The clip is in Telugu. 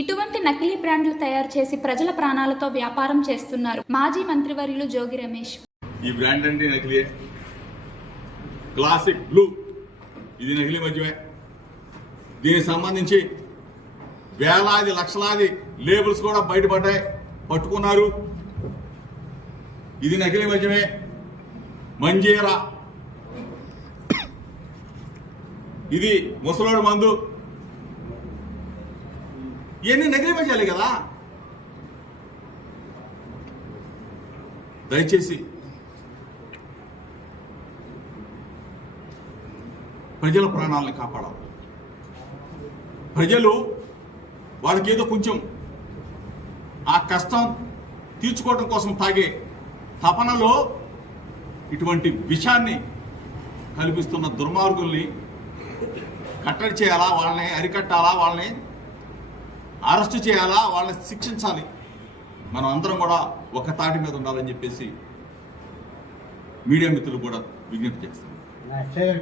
ఇటువంటి నకిలీ బ్రాండ్లు తయారు చేసి ప్రజల ప్రాణాలతో వ్యాపారం చేస్తున్నారు మాజీ మంత్రివర్యులు జోగి రమేష్. ఈ బ్రాండ్ అంటే నకిలీ. Classic blue. ఇది నకిలీ మద్యమే దీనికి సంబంధించి వేలాది లక్షలాది లేబుల్స్ కూడా బయటపడ్డాయి. పట్టుకున్నారు. ఇది నకిలీ మద్యమే మంజీరా. ఇది ముసలోడు మందు. ఇవన్నీ నకిలీ చేయాలి కదా. దయచేసి ప్రజల ప్రాణాలను కాపాడాలి. ప్రజలు వాళ్ళకి ఏదో కొంచెం ఆ కష్టం తీర్చుకోవడం కోసం తాగే తపనలో ఇటువంటి విషాన్ని కల్పిస్తున్న దుర్మార్గుల్ని కట్టడి చేయాలా? వాళ్ళని అరికట్టాలా? వాళ్ళని అరెస్ట్ చేయాలా? వాళ్ళని శిక్షించాలి. మనం అందరం కూడా ఒక తాటి మీద ఉండాలని చెప్పేసి మీడియా మిత్రులు కూడా విజ్ఞప్తి చేస్తాం